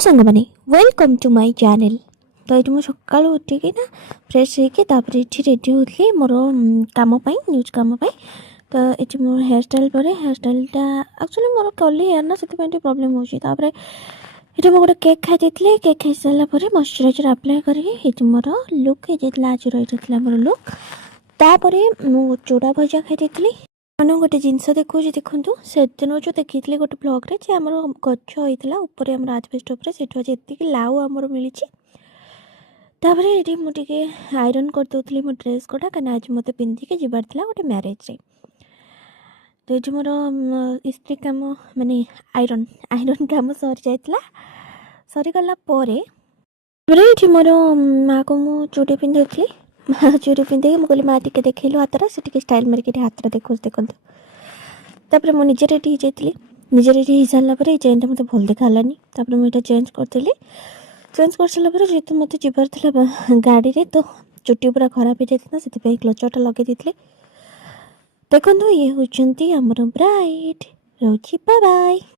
सांग मैंने welcome to my channel. तो ये मुझे सकाल उठिकी ना फ्रेश होकर ये रेडी होती मोर कम न्यूज कम तो ये मो हेयर स्टाइल पर हेयर स्टाइलटा एक्चुअली मोर कर्ली हेयर ना से प्रोब्लेम होता ये गोटे केक खाई केक खाई सारापर मॉइस्चराइजर अप्लाई करके मोर लुक आज रही मोर लुक तापर मु चूड़ा भजा खाई मैंने गोटे जिनस देखो देखूँ से दिन जो देखी गोटे ब्लग्रे जे आम गच होता उपर आम आजबेस्ट उपर से लाउ आमर मिली ये मुझे आयरन करदे मो ड्रेस गुड़ा कहीं आज मत पिंधिकी जबार गोटे म्यारेज तो ये मोर इस्त्री कम मानने आयरन आयरन कम सरी जा सरीगला ये मोर माँ को मु चूड़ी पिंधि माँ चूड़ी पिंधे मुझे माँ टे देखल हाथटा से स्टाइल मारिक हाथटा देखो देखो तापर मुझे निजे रेडी हो निजे रेडी हो सारापर ये चेन मत भल देखालानी मुझे चेंज करी चेंज कर सारापर जेहतु मत जबार गाड़ी रे तो चुट्टी पूरा खराब हो जाता से क्लचरटा लगे देखो ये होती आमर ब्राइड रोची बाय बाय।